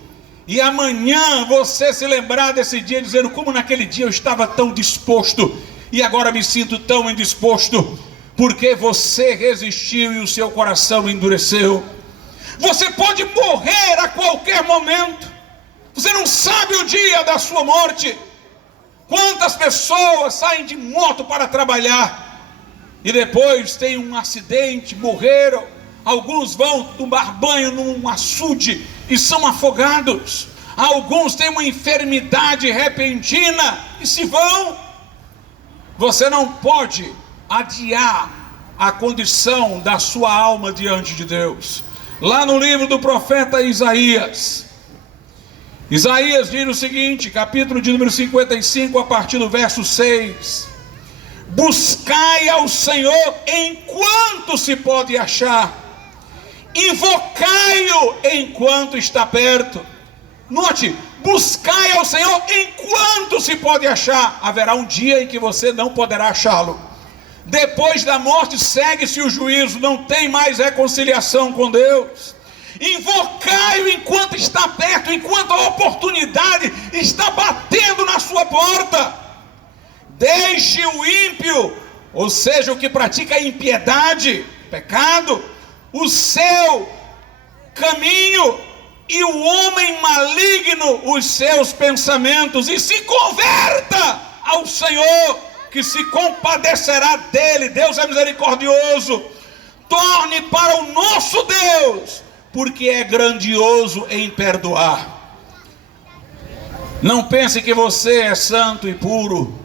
E amanhã você se lembrar desse dia dizendo: como naquele dia eu estava tão disposto e agora me sinto tão indisposto, porque você resistiu e o seu coração endureceu. Você pode morrer a qualquer momento. Você não sabe o dia da sua morte. Quantas pessoas saem de moto para trabalhar e depois tem um acidente, morreram. Alguns vão tomar banho num açude e são afogados. Alguns têm uma enfermidade repentina e se vão. Você não pode adiar a condição da sua alma diante de Deus. Lá no livro do profeta Isaías diz o seguinte, capítulo de número 55, a partir do verso 6: buscai ao Senhor enquanto se pode achar, invocai-o enquanto está perto. Note, buscai ao Senhor enquanto se pode achar. Haverá um dia em que você não poderá achá-lo. Depois da morte segue-se o juízo, não tem mais reconciliação com Deus. Invocai-o enquanto está perto, enquanto a oportunidade está batendo na sua porta. Deixe o ímpio, ou seja, o que pratica a impiedade, pecado, o seu caminho, e o homem maligno os seus pensamentos, e se converta ao Senhor, que se compadecerá dele. Deus é misericordioso. Torne para o nosso Deus, porque é grandioso em perdoar. Não pense que você é santo e puro,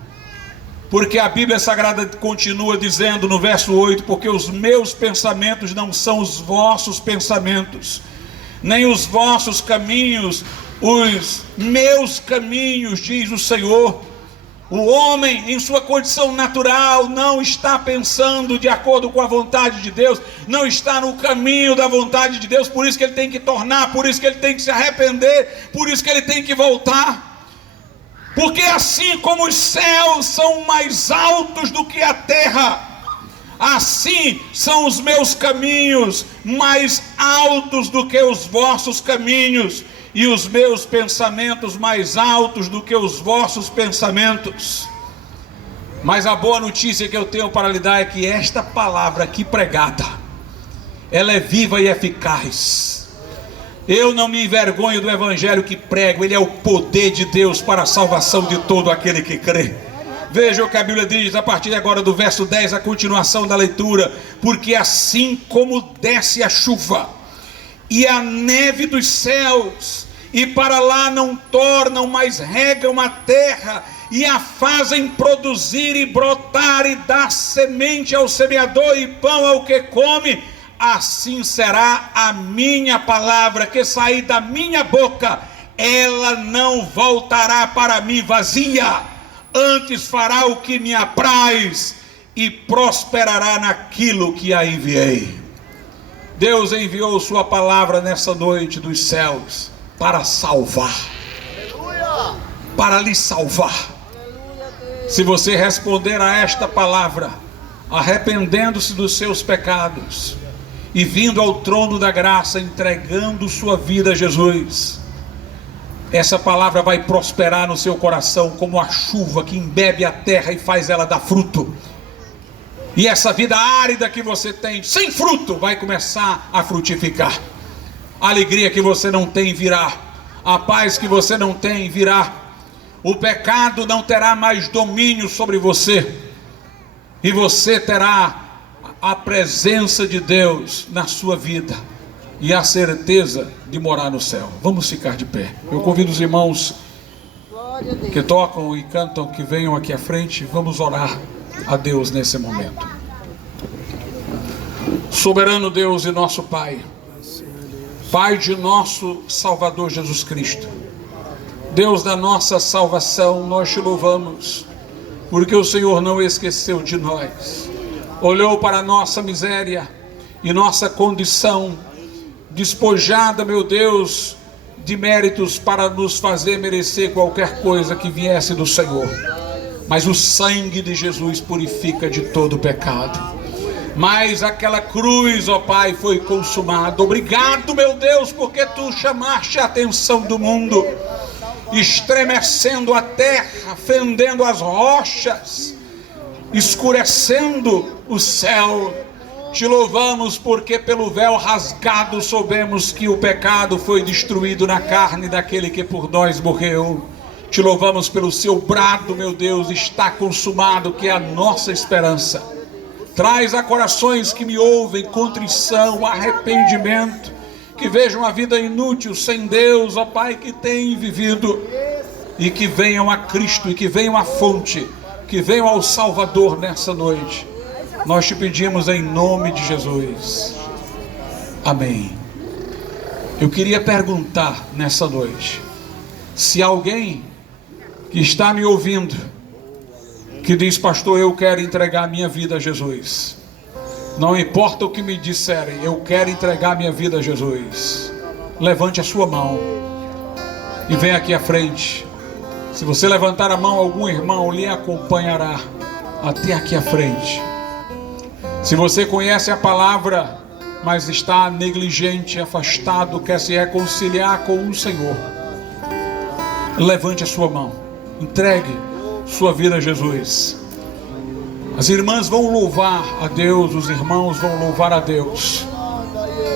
porque a Bíblia Sagrada continua dizendo no verso 8: porque os meus pensamentos não são os vossos pensamentos, nem os vossos caminhos os meus caminhos, diz o Senhor. O homem, em sua condição natural, não está pensando de acordo com a vontade de Deus, não está no caminho da vontade de Deus, por isso que ele tem que tornar, por isso que ele tem que se arrepender, por isso que ele tem que voltar. Porque assim como os céus são mais altos do que a terra, assim são os meus caminhos mais altos do que os vossos caminhos, e os meus pensamentos mais altos do que os vossos pensamentos. Mas a boa notícia que eu tenho para lhe dar é que esta palavra aqui pregada, ela é viva e eficaz. Eu não me envergonho do evangelho que prego, ele é o poder de Deus para a salvação de todo aquele que crê. Veja o que a Bíblia diz a partir agora do verso 10, a continuação da leitura: porque assim como desce a chuva e a neve dos céus e para lá não tornam, mas regam a terra e a fazem produzir e brotar e dar semente ao semeador e pão ao que come, assim será a minha palavra que sair da minha boca. Ela não voltará para mim vazia, antes fará o que me apraz e prosperará naquilo que a enviei. Deus enviou sua palavra nessa noite dos céus para salvar, para lhe salvar. Se você responder a esta palavra, arrependendo-se dos seus pecados e vindo ao trono da graça, entregando sua vida a Jesus, essa palavra vai prosperar no seu coração como a chuva que embebe a terra e faz ela dar fruto. E essa vida árida que você tem, sem fruto, vai começar a frutificar. A alegria que você não tem virá, a paz que você não tem virá. O pecado não terá mais domínio sobre você, e você terá a presença de Deus na sua vida e a certeza de morar no céu. Vamos ficar de pé. Eu convido os irmãos que tocam e cantam que venham aqui à frente. Vamos orar a Deus nesse momento. Soberano Deus e nosso Pai, Pai de nosso Salvador Jesus Cristo, Deus da nossa salvação, nós te louvamos, porque o Senhor não esqueceu de nós, olhou para a nossa miséria e nossa condição, despojada, meu Deus, de méritos para nos fazer merecer qualquer coisa que viesse do Senhor. Mas o sangue de Jesus purifica de todo pecado. Mas aquela cruz, ó Pai, foi consumada. Obrigado, meu Deus, porque Tu chamaste a atenção do mundo, estremecendo a terra, fendendo as rochas, escurecendo o céu. Te louvamos porque pelo véu rasgado soubemos que o pecado foi destruído na carne daquele que por nós morreu. Te louvamos pelo seu brado, meu Deus, está consumado, que é a nossa esperança. Traz a corações que me ouvem contrição, arrependimento, que vejam a vida inútil sem Deus, ó Pai, que têm vivido, e que venham a Cristo, e que venham à fonte, que venham ao Salvador nessa noite. Nós te pedimos em nome de Jesus. Amém. Eu queria perguntar nessa noite, se alguém que está me ouvindo, que diz: pastor, eu quero entregar minha vida a Jesus. Não importa o que me disserem, eu quero entregar minha vida a Jesus. Levante a sua mão e venha aqui à frente. Se você levantar a mão, algum irmão lhe acompanhará até aqui à frente. Se você conhece a palavra, mas está negligente, afastado, quer se reconciliar com o Senhor, levante a sua mão, entregue sua vida a Jesus. As irmãs vão louvar a Deus, os irmãos vão louvar a Deus.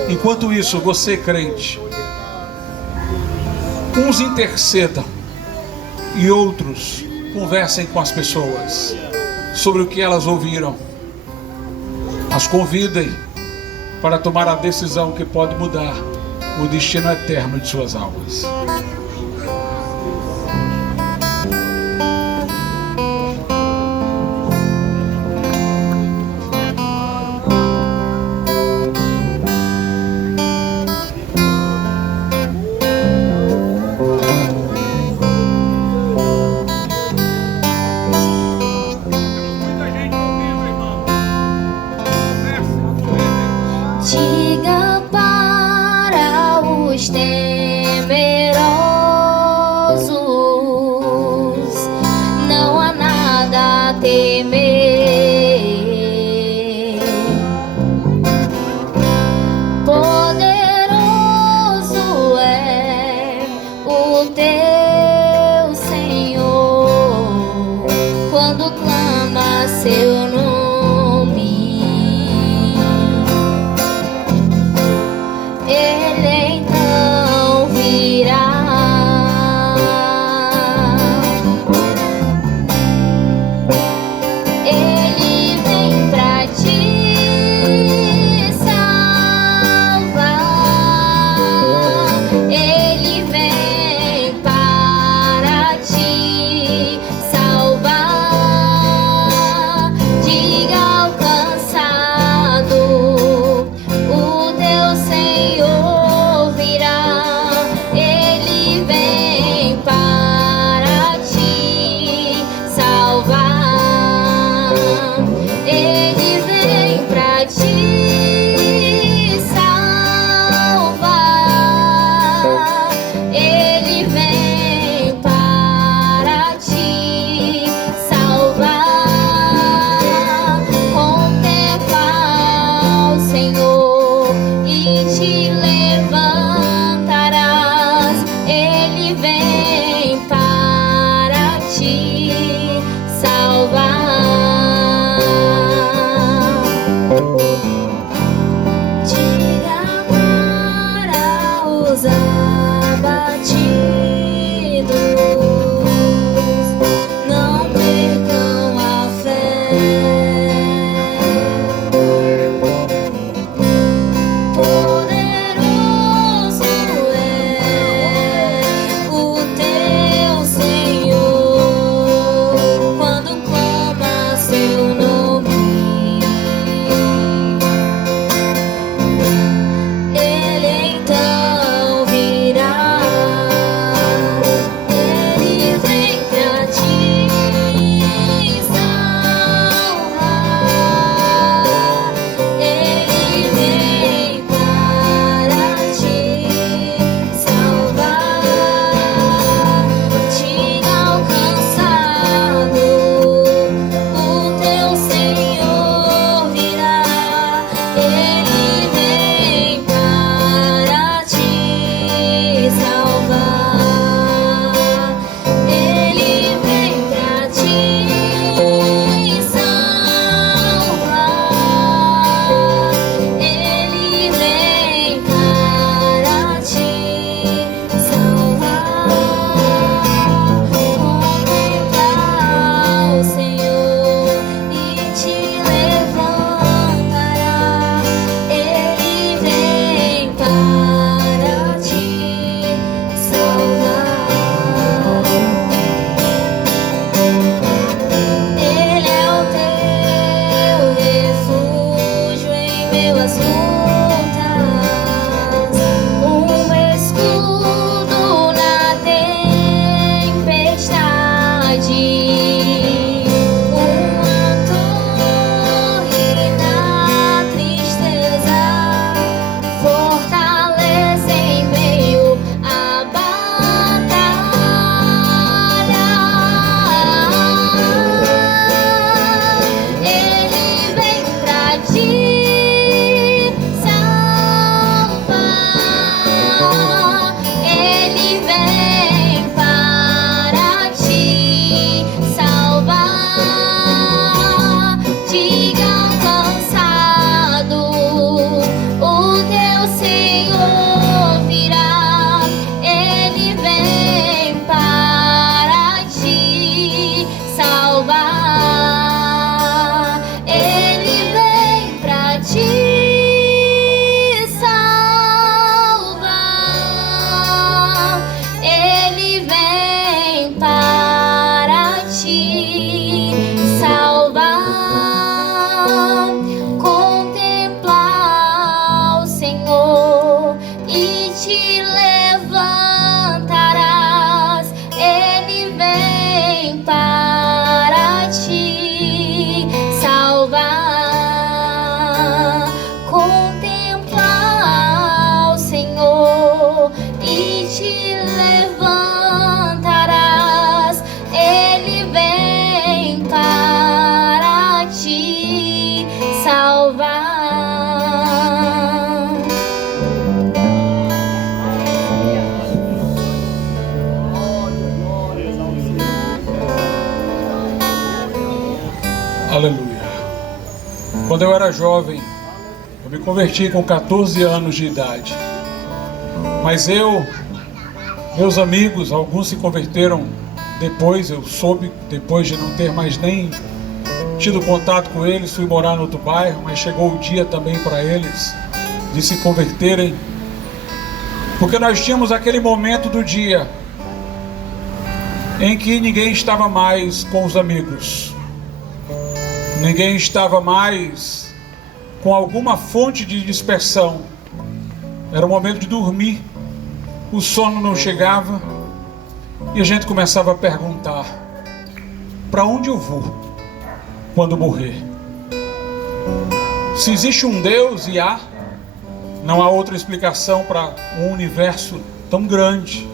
Enquanto isso, você, crente, uns intercedam e outros conversem com as pessoas sobre o que elas ouviram. As convidem para tomar a decisão que pode mudar o destino eterno de suas almas. Diga para os temerosos, não há nada a temer. Poderoso é o teu Senhor, quando clama seu nome. Ele então virá. Ele vem pra te salvar. Ele vem Aleluia. Quando eu era jovem, eu me converti com 14 anos de idade. Mas meus amigos, alguns se converteram depois, eu soube, depois de não ter mais nem tido contato com eles, fui morar no outro bairro, mas chegou o dia também para eles de se converterem. Porque nós tínhamos aquele momento do dia em que ninguém estava mais com os amigos. Ninguém estava mais com alguma fonte de dispersão. Era o momento de dormir. O sono não chegava. E a gente começava a perguntar: para onde eu vou quando morrer? Se existe um Deus, e não há outra explicação para um universo tão grande,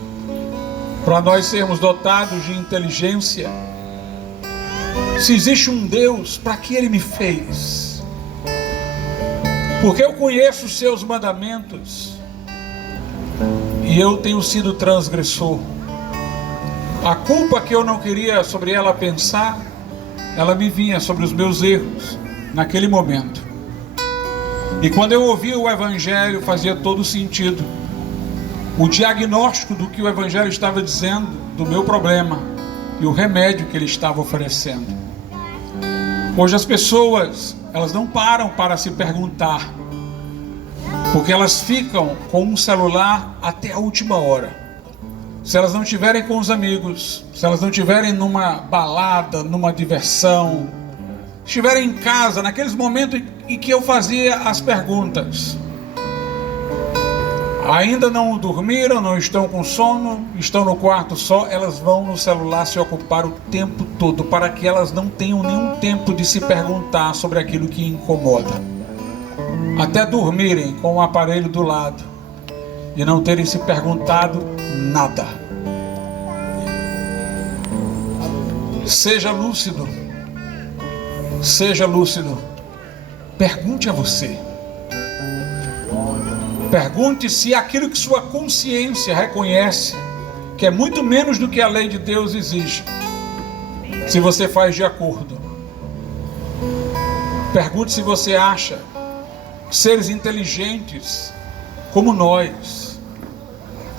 para nós sermos dotados de inteligência. Se existe um Deus, para que Ele me fez? Porque eu conheço os seus mandamentos e eu tenho sido transgressor. A culpa que eu não queria sobre ela pensar, ela me vinha sobre os meus erros naquele momento. E quando eu ouvia o Evangelho, fazia todo sentido. O diagnóstico do que o Evangelho estava dizendo, do meu problema, e o remédio que ele estava oferecendo. Hoje as pessoas, elas não param para se perguntar, porque elas ficam com um celular até a última hora. Se elas não estiverem com os amigos, se elas não estiverem numa balada, numa diversão, estiverem em casa, naqueles momentos em que eu fazia as perguntas, ainda não dormiram, não estão com sono, estão no quarto só, elas vão no celular se ocupar o tempo todo, para que elas não tenham nenhum tempo de se perguntar sobre aquilo que incomoda. Até dormirem com o aparelho do lado e não terem se perguntado nada. Seja lúcido. Seja lúcido. Pergunte a você. Pergunte se aquilo que sua consciência reconhece, que é muito menos do que a lei de Deus exige, se você faz de acordo. Pergunte se você acha seres inteligentes como nós,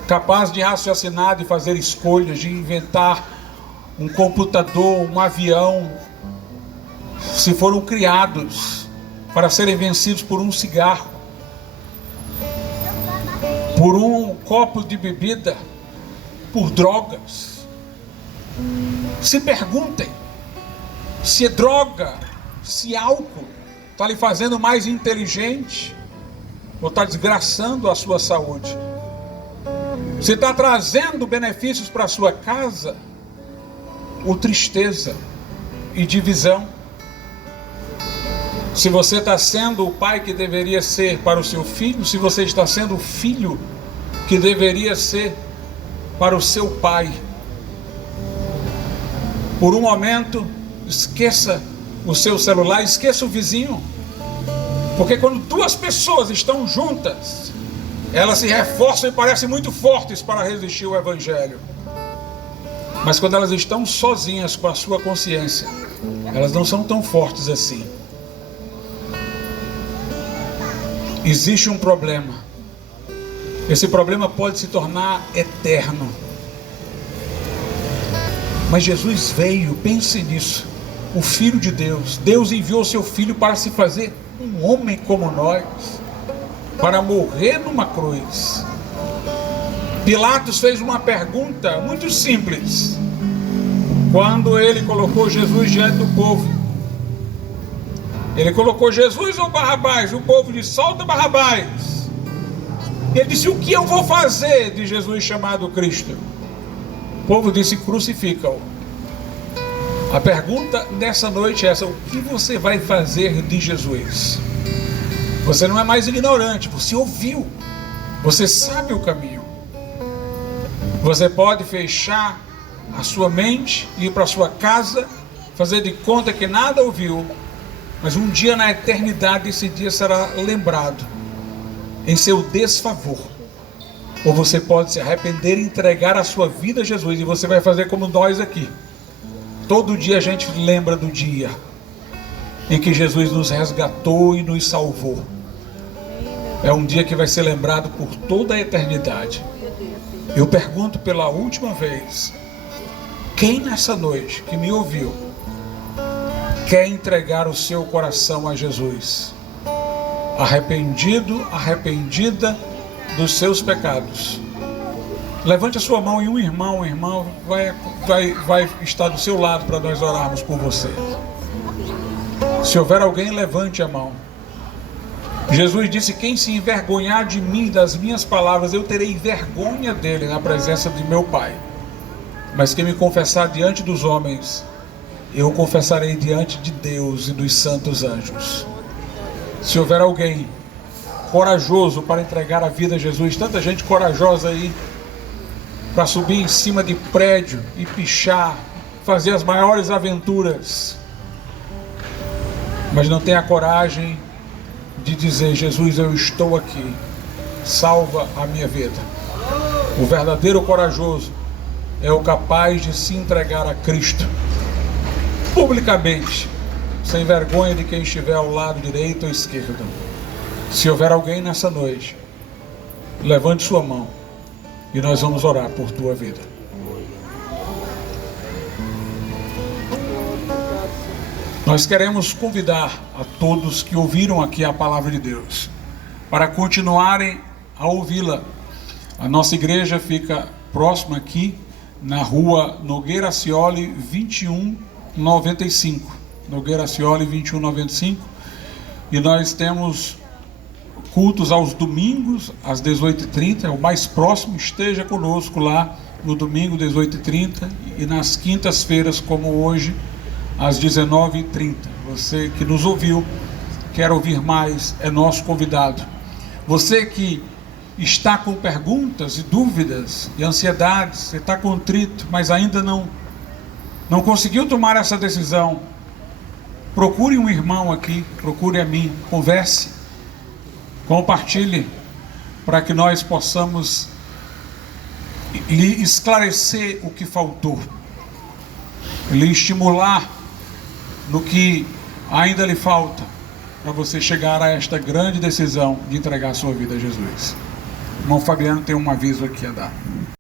capazes de raciocinar, de fazer escolhas, de inventar um computador, um avião, se foram criados para serem vencidos por um cigarro, por um copo de bebida, por drogas. Se perguntem se é droga, se álcool está lhe fazendo mais inteligente ou está desgraçando a sua saúde. Se está trazendo benefícios para a sua casa ou tristeza e divisão. Se você está sendo o pai que deveria ser para o seu filho, se você está sendo o filho que deveria ser para o seu pai. Por um momento, esqueça o seu celular, esqueça o vizinho. Porque quando duas pessoas estão juntas, elas se reforçam e parecem muito fortes para resistir ao Evangelho. Mas quando elas estão sozinhas com a sua consciência, elas não são tão fortes assim. Existe um problema. Esse problema pode se tornar eterno. Mas Jesus veio, pense nisso. O Filho de Deus. Deus enviou seu Filho para se fazer um homem como nós, para morrer numa cruz. Pilatos fez uma pergunta muito simples quando ele colocou Jesus diante do povo. Ele colocou Jesus ou Barrabás? O povo disse: solta Barrabás. Ele disse: o que eu vou fazer de Jesus chamado Cristo? O povo disse: crucifica-o. A pergunta dessa noite é essa: o que você vai fazer de Jesus? Você não é mais ignorante, você ouviu, você sabe o caminho. Você pode fechar a sua mente, ir para a sua casa, fazer de conta que nada ouviu, mas um dia na eternidade esse dia será lembrado em seu desfavor. Ou você pode se arrepender e entregar a sua vida a Jesus, e você vai fazer como nós aqui. Todo dia a gente lembra do dia em que Jesus nos resgatou e nos salvou. É um dia que vai ser lembrado por toda a eternidade. Eu pergunto pela última vez: quem nessa noite que me ouviu quer entregar o seu coração a Jesus? Arrependido, arrependida dos seus pecados. Levante a sua mão e um irmão vai estar do seu lado para nós orarmos por você. Se houver alguém, levante a mão. Jesus disse: quem se envergonhar de mim, das minhas palavras, eu terei vergonha dele na presença de meu Pai. Mas quem me confessar diante dos homens, eu confessarei diante de Deus e dos santos anjos. Se houver alguém corajoso para entregar a vida a Jesus, tanta gente corajosa aí, para subir em cima de prédio e pichar, fazer as maiores aventuras, mas não tem a coragem de dizer: Jesus, eu estou aqui, salva a minha vida. O verdadeiro corajoso é o capaz de se entregar a Cristo publicamente, sem vergonha de quem estiver ao lado direito ou esquerdo. Se houver alguém nessa noite, levante sua mão e nós vamos orar por tua vida. Nós queremos convidar a todos que ouviram aqui a palavra de Deus para continuarem a ouvi-la. A nossa igreja fica próxima aqui na rua Nogueira Scioli 2195. Nogueira Scioli 2195. E nós temos cultos aos domingos às 18h30. É o mais próximo, esteja conosco lá no domingo 18h30 e nas quintas-feiras, como hoje, às 19h30. Você que nos ouviu, quer ouvir mais, é nosso convidado. Você que está com perguntas e dúvidas e ansiedades, você está contrito, mas ainda não conseguiu tomar essa decisão, procure um irmão aqui, procure a mim, converse, compartilhe, para que nós possamos lhe esclarecer o que faltou, lhe estimular no que ainda lhe falta, para você chegar a esta grande decisão de entregar a sua vida a Jesus. O irmão Fabiano tem um aviso aqui a dar.